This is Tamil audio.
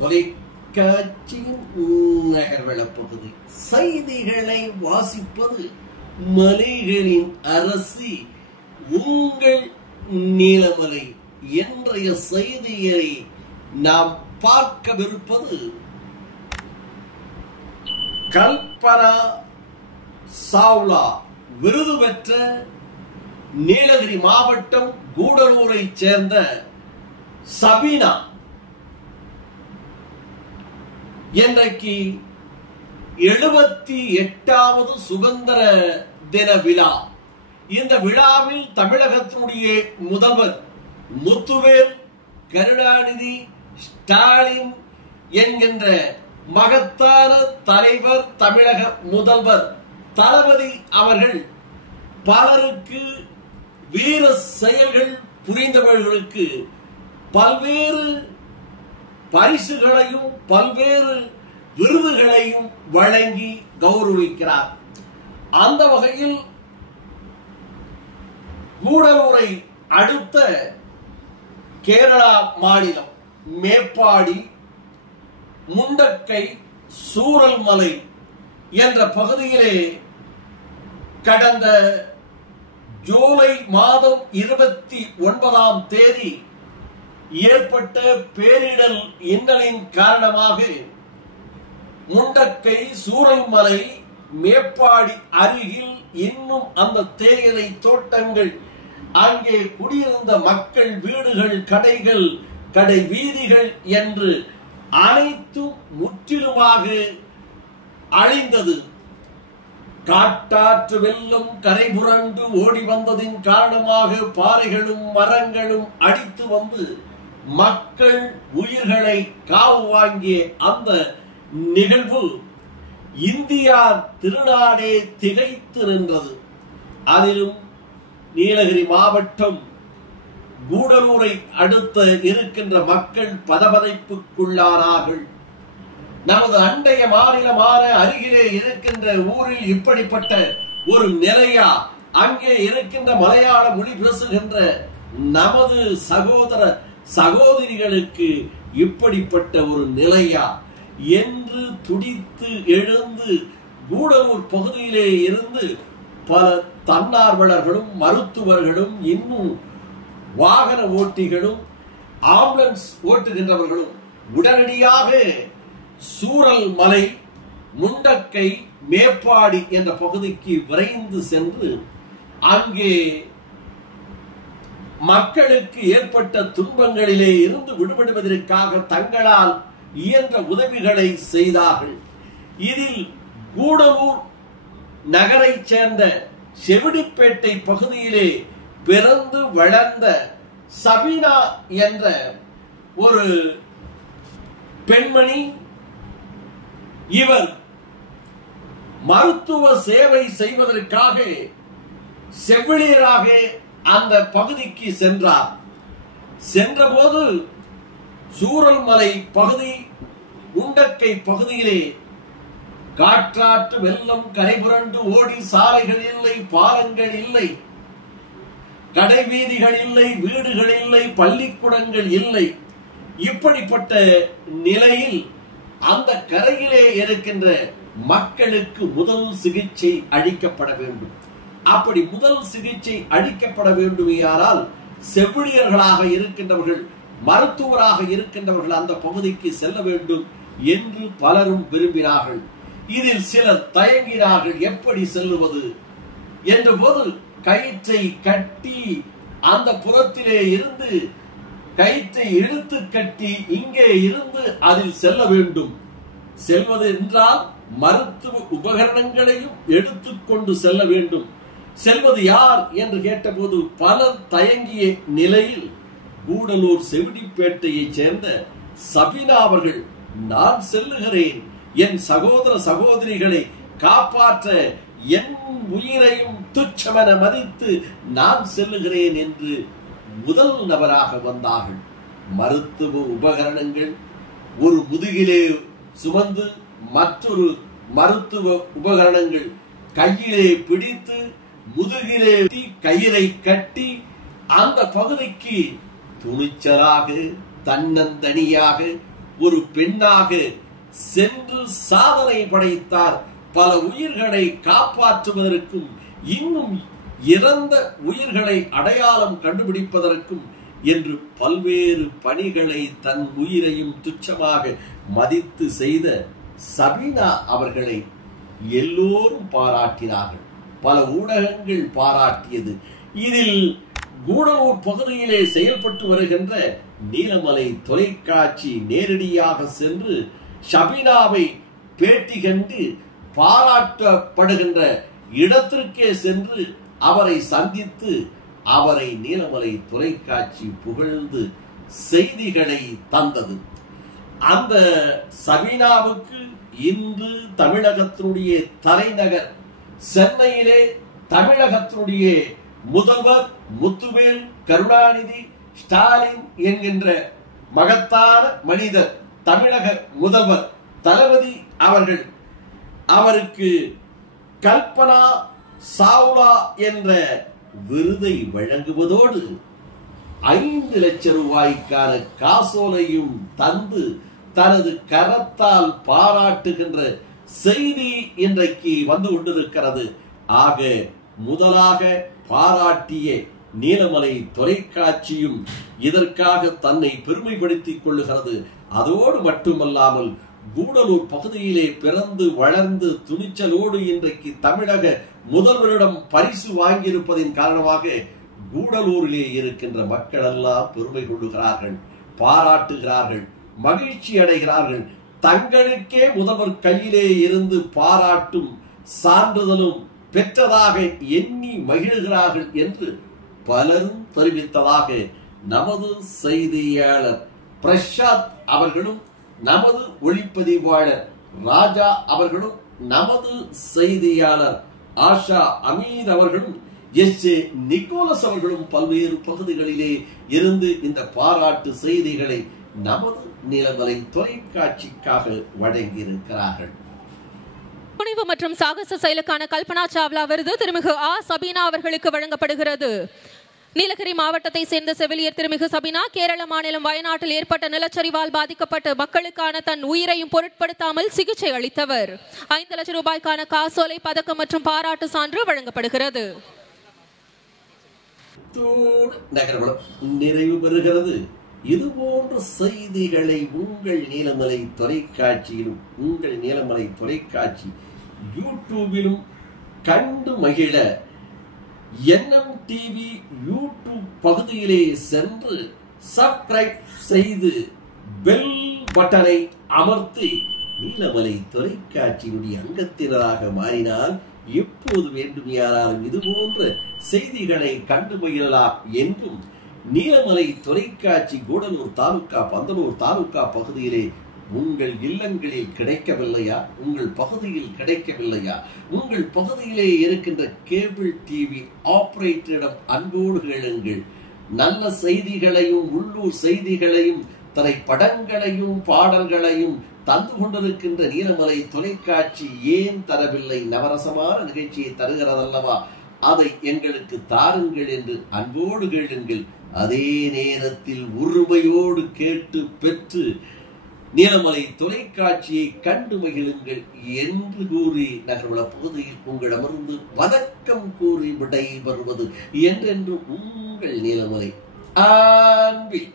தொலைக்காட்சியின் நகர்வளப்பகுதி செய்திகளை வாசிப்பது மலைகளின் அரசி உங்கள் நீலமலை. இன்றைய செய்தியை நாம் பார்க்கவிருப்பது கல்பனா சாவ்லா விருது பெற்ற நீலகிரி மாவட்டம் கூடலூரை சேர்ந்த சபீனா இன்றைக்கு 78வது சுதந்திர தின விழா. இந்த விழாவில் தமிழகத்தினுடைய முதல்வர் முத்துவேல், கருணாநிதி, ஸ்டாலின் என்கின்ற மகத்தான தலைவர், தமிழக முதல்வர் தளபதி அவர்கள் பலருக்கு வீர செயல்கள் புரிந்தவர்களுக்கு பல்வேறு பரிசுகளையும் பல்வேறு விருதுகளையும் வழங்கி கௌரவிக்கிறார். அந்த வகையில் கூடலூரை அடுத்த கேரளா மாநிலம் மேப்பாடி, முண்டக்கை, சூரல்மலை என்ற பகுதியிலே கடந்த ஜூலை மாதம் 29ஆம் தேதி ஏற்பட்ட பேரிடர் இன்னலின் காரணமாக முண்டக்கை, சூரல்மலை, மேப்பாடி அருகில் இன்னும் அந்த தேயிலை தோட்டங்கள், அங்கே குடியிருந்த மக்கள் வீடுகள், கடைகள், கடை வீதிகள் என்று அனைத்தும் முற்றிலுமாக அழிந்தது. காட்டாற்று வெள்ளம் கரை புரண்டு ஓடி வந்ததின் காரணமாக பாறைகளும் மரங்களும் அடித்து வந்து மக்கள் உயிர்களை காவு வாங்கிய அந்த நிகழ்வு இந்தியா திருநாடே திகைத்து நின்றது. அதிலும் நீலகிரி மாவட்டம் கூடலூரை அடுத்த இருக்கின்ற மக்கள் பதபதைப்புக்குள்ளானார்கள். நமது அண்டைய மாநிலமான அருகிலே இருக்கின்ற ஊரில் இப்படிப்பட்ட ஒரு நிலையா? அங்கே இருக்கின்ற மலையாள மொழி பேசுகின்ற நமது சகோதர சகோதரிகளுக்கு இப்படிப்பட்ட ஒரு நிலையா என்று துடித்து எழுந்து கூடலூர் பகுதியிலே இருந்து பல தன்னார்வலர்களும் மருத்துவர்களும் இன்னும் வாகன ஓட்டிகளும் ஆம்புலன்ஸ் ஓட்டுகின்றவர்களும் உடனடியாக சூரல்மலை, முண்டக்கை, மேப்பாடி என்ற பகுதிக்கு விரைந்து சென்று அங்கே மக்களுக்கு ஏற்பட்ட துன்பங்களிலே இருந்து விடுபடுவதற்காக தங்களால் இயன்ற உதவிகளை செய்தார்கள். இதில் கூடலூர் நகரை சேர்ந்த செவிடிப்பேட்டை பகுதியிலே பிறந்து வளர்ந்த சபீனா என்ற ஒரு பெண்மணி, இவர் மருத்துவ சேவை செய்வதற்காக செவிலியராக அந்த பகுதிக்கு சென்றார். சென்றபோது சூரல்மலை பகுதி, முண்டக்கை பகுதியிலே காற்றாற்று வெள்ளம் கரை புரண்டு ஓடி சாலைகள் இல்லை, பாலங்கள் இல்லை, கடை வீதிகள் இல்லை, வீடுகள் இல்லை, பள்ளிக்கூடங்கள் இல்லை. இப்படிப்பட்ட நிலையில் அந்த கரையிலே இருக்கின்ற மக்களுக்கு முதல் சிகிச்சை அளிக்கப்பட வேண்டும். அப்படி முதல் சிகிச்சை அளிக்கப்பட வேண்டுமானால் செவிலியர்களாக இருக்கின்றவர்கள், மருத்துவராக இருக்கின்றவர்கள் அந்த பகுதிக்கு செல்ல வேண்டும் என்று பலரும் விரும்பினார்கள். இதில் சிலர் தயங்கினார்கள், எப்படி செல்லுவது என்ற போது கயிற்றை கட்டி அந்த புறத்திலே இருந்து கயிற்றை இழுத்து கட்டி இங்கே இருந்து அதில் செல்ல வேண்டும். செல்வது என்றால் மருத்துவ உபகரணங்களையும் எடுத்துக்கொண்டு செல்ல வேண்டும். செல்வது யார் என்று கேட்டபோது பலர் தயங்கிய நிலையில் கூடலூர் செவிடிப்பேட்டையை சேர்ந்த சபீனா அவர்கள், நான் செல்லுகிறேன், என் சகோதர சகோதரிகளை காப்பாற்ற என் உயிரையும் துச்சமென மதித்து நான் செல்லுகிறேன் என்று முதல் நபராக வந்தார்கள். மருத்துவ உபகரணங்கள் ஒரு முதுகிலே சுமந்து மற்றொரு மருத்துவ உபகரணங்கள் கையிலே பிடித்து முதுகிலே கயிறை கட்டி அந்த பகுதிக்கு துணிச்சலாக தன்னந்தனியாக ஒரு பெண்ணாக சென்று சாதனை படைத்தார். பல உயிர்களை காப்பாற்றுவதற்கும் இன்னும் இறந்த உயிர்களை அடையாளம் கண்டுபிடிப்பதற்கும் என்று பல்வேறு பணிகளை தன் உயிரையும் துச்சமாக மதித்து செய்த சபீனா அவர்களை எல்லோரும் பாராட்டினார்கள். பல ஊடகங்கள் பாராட்டியது. இதில் கூடலூர் பகுதியிலே செயல்பட்டு வருகின்ற நீலமலை தொலைக்காட்சி நேரடியாக சென்று சபீனாவை பேட்டி கண்டு பாராட்டப்படுகின்ற இடத்திற்கே சென்று அவரை சந்தித்து அவரை நீலமலை தொலைக்காட்சி புகழ்ந்து செய்திகளை தந்தது. அந்த சபீனாவுக்கு இன்று தமிழகத்தினுடைய தலைநகர் சென்னையிலே தமிழகத்தினுடைய முதல்வர் முத்துவேல் கருணாநிதி ஸ்டாலின் என்கின்ற மகத்தான மனிதர், தமிழக முதல்வர் தளபதி அவர்கள் அவருக்கு கல்பனா சாவ்லா என்ற விருதை வழங்குவதோடு 5 லட்சம் ரூபாய்க்கான காசோலையும் தந்து தனது கரத்தால் பாராட்டுகின்ற செய்தி இன்றைக்கு வந்து கொண்டிருக்கிறது. ஆக முதலாக பாராட்டிய நீலமலை தொலைக்காட்சியும் இதற்காக தன்னை பெருமைப்படுத்திக் கொள்ளுகிறது. அதோடு மட்டுமல்லாமல் கூடலூர் பகுதியிலே பிறந்து வளர்ந்து துணிச்சலோடு இன்றைக்கு தமிழக முதல்வரிடம் பரிசு வாங்கியிருப்பதின் காரணமாக கூடலூரிலே இருக்கின்ற மக்கள் எல்லாம் பெருமை கொள்ளுகிறார்கள், பாராட்டுகிறார்கள், மகிழ்ச்சி அடைகிறார்கள். தங்களுக்கே முதல்வர் கையிலே இருந்து பாராட்டும் சான்றிதழும் பெற்றதாக எண்ணி மகிழ்கிறார்கள் என்று பலரும் தெரிவித்ததாக நமது செய்தியாளர் பிரசாத் அவர்களும் நமது ஒளிப்பதிவாளர் ராஜா அவர்களும் நமது செய்தியாளர் ஆஷா அமீர் அவர்களும் எஸ்.ஏ. நிக்கோலஸ் அவர்களும் பல்வேறு பகுதிகளிலே இருந்து இந்த பாராட்டு செய்திகளை நமது நீலமலை தொலைக்காட்சிக்காக வழங்கியிருக்கிறார்கள். துணிவு மற்றும் சாகச செயலுக்கான கல்பனா சாவ்லா விருது திருமிகு ஆ. சபீனா அவர்களுக்கு வழங்கப்படுகிறது. நீலகிரி மாவட்டத்தை சேர்ந்த செவிலியர் திருமிகு சபீனா கேரள மாநிலம் வயநாட்டில் ஏற்பட்ட நிலச்சரிவால் பாதிக்கப்பட்ட மக்களுக்கான தன் உயிரையும் பொருட்படுத்தாமல் சிகிச்சை அளித்தவர். 5 லட்சம் ரூபாய்க்கான காசோலை, பதக்கம் மற்றும் பாராட்டு சான்று வழங்கப்படுகிறது. நிறைவு பெறுகிறது. இதுபோன்ற செய்திகளை உங்கள் நீலமலை தொலைக்காட்சியிலும் உங்கள் நீலமலை தொலைக்காட்சி யூடியூபிலும் கண்டு மகிழ NMTV யூடியூப் பகுதியிலே சென்று சப்ஸ்கிரைப் செய்து பெல் பட்டனை அமர்த்தி நீலமலை தொலைக்காட்சியினுடைய அங்கத்தினராக மாறினால் எப்போது வேண்டுமையானாலும் இதுபோன்ற செய்திகளை கண்டு மகிழலாம் என்றும் நீலமலை தொலைக்காட்சி கூடலூர் தாலுகா பந்தலூர் தாலுகா பகுதியிலே உங்கள் இல்லங்களில் கிடைக்கவில்லையா? உங்கள் பகுதியில் கிடைக்கவில்லையா? உங்கள் பகுதியிலே இருக்கின்ற கேபிள் டிவி ஆபரேட்டரிடம் அன்போடு கேளுங்கள். நல்ல செய்திகளையும் உள்ளூர் செய்திகளையும் திரைப்படங்களையும் பாடல்களையும் தந்து கொண்டிருக்கின்ற நீலமலை தொலைக்காட்சி ஏன் தரவில்லை? நவரசமான நிகழ்ச்சியை தருகிறதல்லவா, அதை எங்களுக்கு தாருங்கள் என்று அன்போடு கேளுங்கள். அதே நேரத்தில் உரிமையோடு கேட்டு பெற்று நீலமலை தொலைக்காட்சியை கண்டு மகிழுங்கள் என்று கூறி நகர்வள பகுதியில் உங்களிடமிருந்து வணக்கம் கூறி விடை பெறுவது என்றென்று உங்கள் நீலமலை அன்பில்